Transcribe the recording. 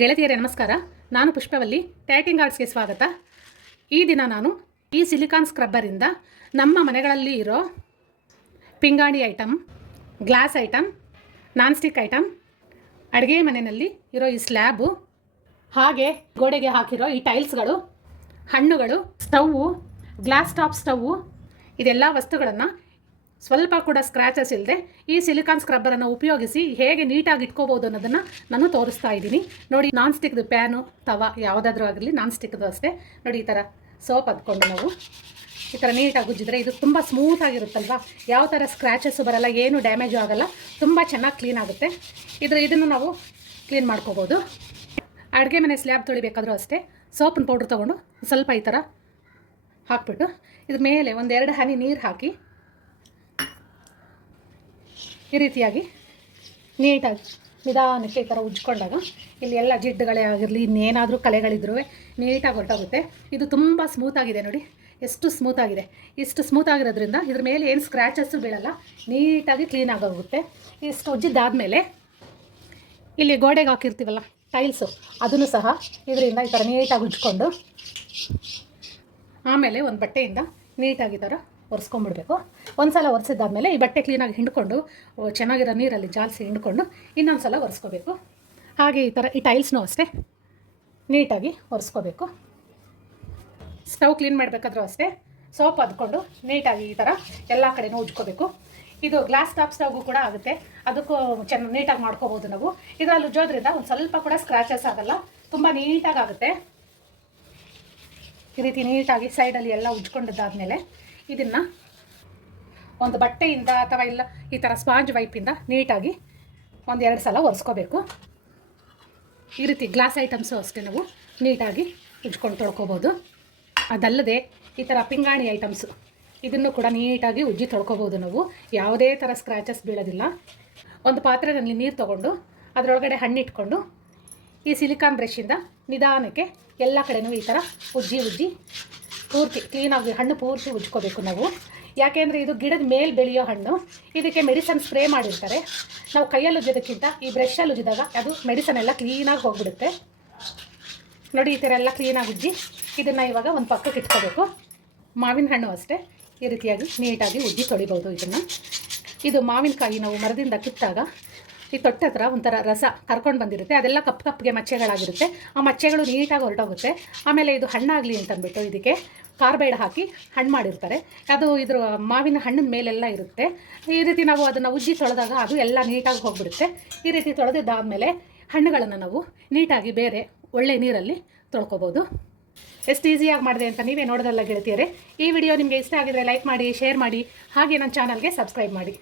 ಗೆಳತಿಯರೇ, ನಮಸ್ಕಾರ. ನಾನು ಪುಷ್ಪವಲ್ಲಿ ಟ್ಯಾಟಿಂಗ್ ಆರ್ಟ್ಸ್ಗೆ ಸ್ವಾಗತ. ಈ ದಿನ ನಾನು ಈ ಸಿಲಿಕಾನ್ ಸ್ಕ್ರಬ್ಬರಿಂದ ನಮ್ಮ ಮನೆಗಳಲ್ಲಿ ಇರೋ ಪಿಂಗಾಣಿ item glass item non stick item ಅಡುಗೆ ಮನೆಯಲ್ಲಿ ಇರೋ ಈ ಸ್ಲ್ಯಾಬು, ಹಾಗೆ ಗೋಡೆಗೆ ಹಾಕಿರೋ ಈ ಟೈಲ್ಸ್ಗಳು, ಹಣ್ಣುಗಳು, ಸ್ಟವ್ವು, ಗ್ಲಾಸ್ ಟಾಪ್ ಸ್ಟವ್ವು, ಇದೆಲ್ಲ ವಸ್ತುಗಳನ್ನು ಸ್ವಲ್ಪ ಕೂಡ ಸ್ಕ್ರ್ಯಾಚಸ್ ಇಲ್ಲದೆ ಈ ಸಿಲಿಕಾನ್ ಸ್ಕ್ರಬ್ಬರನ್ನು ಉಪಯೋಗಿಸಿ ಹೇಗೆ ನೀಟಾಗಿ ಇಟ್ಕೋಬೋದು ಅನ್ನೋದನ್ನು ನಾನು ತೋರಿಸ್ತಾ ಇದ್ದೀನಿ. ನೋಡಿ ನಾನ್ ಸ್ಟಿಕ್ದು ಪ್ಯಾನು ತವ ಯಾವುದಾದ್ರೂ ಆಗಲಿ ನಾನ್ ಸ್ಟಿಕ್ದು ಅಷ್ಟೇ. ನೋಡಿ, ಈ ಥರ ಸೋಪ್ ಅದ್ಕೊಂಡು ನಾವು ಈ ಥರ ನೀಟಾಗಿ ಉಜ್ಜಿದ್ರೆ ಇದು ತುಂಬ ಸ್ಮೂತಾಗಿರುತ್ತಲ್ವ ಯಾವ ಥರ ಸ್ಕ್ರ್ಯಾಚಸ್ಸು ಬರಲ್ಲ, ಏನು ಡ್ಯಾಮೇಜು ಆಗಲ್ಲ, ತುಂಬ ಚೆನ್ನಾಗಿ ಕ್ಲೀನ್ ಆಗುತ್ತೆ. ಇದ್ರ ಇದನ್ನು ನಾವು ಕ್ಲೀನ್ ಮಾಡ್ಕೋಬೋದು ಅಡುಗೆ ಮನೆ ಸ್ಲ್ಯಾಬ್ ತೊಳಿಬೇಕಾದ್ರೂ ಅಷ್ಟೇ ಸೋಪಿನ ಪೌಡ್ರ್ ತೊಗೊಂಡು ಸ್ವಲ್ಪ ಈ ಥರ ಹಾಕ್ಬಿಟ್ಟು ಇದ್ರ ಮೇಲೆ ಒಂದೆರಡು ಹನಿ ನೀರು ಹಾಕಿ ಈ ರೀತಿಯಾಗಿ ನೀಟಾಗಿ ನಿಧಾನಕ್ಕೆ ಈ ಥರ ಉಜ್ಕೊಂಡಾಗ ಇಲ್ಲಿ ಎಲ್ಲ ಜಿಡ್ಡುಗಳೇ ಆಗಿರಲಿ, ಇನ್ನೇನಾದರೂ ಕಲೆಗಳಿದ್ರೂ ನೀಟಾಗಿ ಹೊರಟೋಗುತ್ತೆ. ಇದು ತುಂಬ ಸ್ಮೂತಾಗಿದೆ ನೋಡಿ. ಎಷ್ಟು ಸ್ಮೂತಾಗಿದೆ ಇಷ್ಟು ಸ್ಮೂತಾಗಿರೋದ್ರಿಂದ ಇದ್ರ ಮೇಲೆ ಏನು ಸ್ಕ್ರ್ಯಾಚಸ್ಸು ಬೀಳಲ್ಲ. ನೀಟಾಗಿ ಕ್ಲೀನ್ ಆಗೋಗುತ್ತೆ. ಇಷ್ಟು ಉಜ್ಜಿದ್ದಾದಮೇಲೆ ಇಲ್ಲಿ ಗೋಡೆಗೆ ಹಾಕಿರ್ತೀವಲ್ಲ ಟೈಲ್ಸು ಅದನ್ನು ಸಹ ಇದರಿಂದ ಈ ಥರ ನೀಟಾಗಿ ಉಜ್ಕೊಂಡು ಆಮೇಲೆ ಒಂದು ಬಟ್ಟೆಯಿಂದ ನೀಟಾಗಿ ಥರ ಒರೆಸ್ಕೊಂಡ್ಬಿಡ್ಬೇಕು ಒಂದು ಸಲ ಒರೆಸಿದ್ದಾದಮೇಲೆ ಈ ಬಟ್ಟೆ ಕ್ಲೀನಾಗಿ ಹಿಂಡ್ಕೊಂಡು ಚೆನ್ನಾಗಿರೋ ನೀರಲ್ಲಿ ಜಾಲಿಸಿ ಹಿಂಡ್ಕೊಂಡು ಇನ್ನೊಂದು ಸಲ ಒರೆಸ್ಕೋಬೇಕು. ಹಾಗೆ ಈ ಥರ ಈ ಟೈಲ್ಸ್ನೂ ಅಷ್ಟೇ ನೀಟಾಗಿ ಒರೆಸ್ಕೋಬೇಕು. ಸ್ಟವ್ ಕ್ಲೀನ್ ಮಾಡಬೇಕಾದ್ರೂ ಅಷ್ಟೇ ಸೋಪ್ ಅದ್ಕೊಂಡು ನೀಟಾಗಿ ಈ ಥರ ಎಲ್ಲ ಕಡೆನೂ ಉಜ್ಕೋಬೇಕು. ಇದು ಗ್ಲಾಸ್ ಟಾಪ್ ಸ್ಟವ್ಗೂ ಕೂಡ ಆಗುತ್ತೆ. ಅದಕ್ಕೂ ಚೆನ್ನಾಗಿ ನೀಟಾಗಿ ಮಾಡ್ಕೋಬೋದು ನಾವು. ಇದರಲ್ಲಿ ಉಜ್ಜೋದ್ರಿಂದ ಒಂದು ಸ್ವಲ್ಪ ಕೂಡ ಸ್ಕ್ರ್ಯಾಚಸ್ ಆಗಲ್ಲ, ತುಂಬ ನೀಟಾಗಿ ಆಗುತ್ತೆ ಈ ರೀತಿ ನೀಟಾಗಿ ಸೈಡಲ್ಲಿ ಎಲ್ಲ ಉಜ್ಕೊಂಡಿದ್ದಾದಮೇಲೆ ಇದನ್ನು ಒಂದು ಬಟ್ಟೆಯಿಂದ ಅಥವಾ ಇಲ್ಲ ಈ ಥರ ಸ್ಪಾಂಜ್ ವೈಪಿಂದ ನೀಟಾಗಿ ಒಂದು ಎರಡು ಸಲ ಒರೆಸ್ಕೋಬೇಕು. ಈ ರೀತಿ ಗ್ಲಾಸ್ ಐಟಮ್ಸು ಅಷ್ಟೇ ನಾವು ನೀಟಾಗಿ ಉಜ್ಕೊಂಡು ತೊಳ್ಕೊಬೋದು. ಅದಲ್ಲದೆ ಈ ಥರ ಪಿಂಗಾಣಿ ಐಟಮ್ಸು ಇದನ್ನು ಕೂಡ ನೀಟಾಗಿ ಉಜ್ಜಿ ತೊಳ್ಕೊಬೋದು ನಾವು. ಯಾವುದೇ ಥರ ಸ್ಕ್ರ್ಯಾಚಸ್ ಬೀಳೋದಿಲ್ಲ. ಒಂದು ಪಾತ್ರೆಯಲ್ಲಿ ನೀರು ತೊಗೊಂಡು ಅದರೊಳಗಡೆ ಹಣ್ಣಿಟ್ಕೊಂಡು ಈ ಸಿಲಿಕಾನ್ ಬ್ರಷಿಂದ ನಿಧಾನಕ್ಕೆ ಎಲ್ಲ ಕಡೆನೂ ಈ ಥರ ಉಜ್ಜಿ ಉಜ್ಜಿ ಪೂರ್ತಿ ಕ್ಲೀನಾಗಿ ಹಣ್ಣು ಪೂರ್ತಿ ಉಜ್ಕೋಬೇಕು ನಾವು. ಯಾಕೆಂದರೆ ಇದು ಗಿಡದ ಮೇಲೆ ಬೆಳೆಯೋ ಹಣ್ಣು. ಇದಕ್ಕೆ ಮೆಡಿಸನ್ ಸ್ಪ್ರೇ ಮಾಡಿರ್ತಾರೆ. ನಾವು ಕೈಯಲ್ಲಿ ಉಜ್ಜೋದಕ್ಕಿಂತ ಈ ಬ್ರಷಲ್ಲಿ ಉಜ್ಜಿದಾಗ ಅದು ಮೆಡಿಸನ್ ಎಲ್ಲ ಕ್ಲೀನಾಗಿ ಹೋಗ್ಬಿಡುತ್ತೆ. ನೋಡಿ ಈ ಥರ ಎಲ್ಲ ಕ್ಲೀನಾಗಿ ಉಜ್ಜಿ. ಇದನ್ನು ಇವಾಗ ಒಂದು ಪಕ್ಕಕ್ಕೆ ಇಟ್ಕೋಬೇಕು. ಮಾವಿನ ಹಣ್ಣು ಅಷ್ಟೇ. ಈ ರೀತಿಯಾಗಿ ನೀಟಾಗಿ ಉಜ್ಜಿ ತೊಳಿಬೋದು ಇದನ್ನು. ಇದು ಮಾವಿನಕಾಯಿ ನಾವು ಮರದಿಂದ ಕಿತ್ತಾಗ ಈ ತೊಟ್ಟೆ ಹತ್ರ ಒಂಥರ ರಸ ಕರ್ಕೊಂಡು ಬಂದಿರುತ್ತೆ. ಅದೆಲ್ಲ ಕಪ್ಪು ಕಪ್ಪಿಗೆ ಮಚ್ಚೆಗಳಾಗಿರುತ್ತೆ. ಆ ಮಚ್ಚೆಗಳು ನೀಟಾಗಿ ಹೊರಟೋಗುತ್ತೆ. ಆಮೇಲೆ ಇದು ಹಣ್ಣಾಗಲಿ ಅಂತಂದ್ಬಿಟ್ಟು ಇದಕ್ಕೆ ಕಾರ್ಬೇಡ ಹಾಕಿ ಹಣ್ಣು ಮಾಡಿರ್ತಾರೆ. ಅದು ಇದ್ರ ಮಾವಿನ ಹಣ್ಣಿನ ಮೇಲೆಲ್ಲ ಇರುತ್ತೆ. ಈ ರೀತಿ ನಾವು ಅದನ್ನು ಉಜ್ಜಿ ತೊಳೆದಾಗ ಅದು ಎಲ್ಲ ನೀಟಾಗಿ ಹೋಗ್ಬಿಡುತ್ತೆ. ಈ ರೀತಿ ತೊಳೆದಿದ್ದಾದಮೇಲೆ ಹಣ್ಣುಗಳನ್ನು ನಾವು ನೀಟಾಗಿ ಬೇರೆ ಒಳ್ಳೆ ನೀರಲ್ಲಿ ತೊಳ್ಕೊಬೋದು. ಎಷ್ಟು ಈಸಿಯಾಗಿ ಮಾಡಿದೆ ಅಂತ ನೀವೇ ನೋಡೋದಲ್ಲ ಗೆಳತಿಯರೇ. ಈ ವಿಡಿಯೋ ನಿಮಗೆ ಇಷ್ಟ ಆಗಿದ್ರೆ ಲೈಕ್ ಮಾಡಿ, ಶೇರ್ ಮಾಡಿ, ಹಾಗೆ ನನ್ನ ಚಾನಲ್ಗೆ ಸಬ್ಸ್ಕ್ರೈಬ್ ಮಾಡಿ.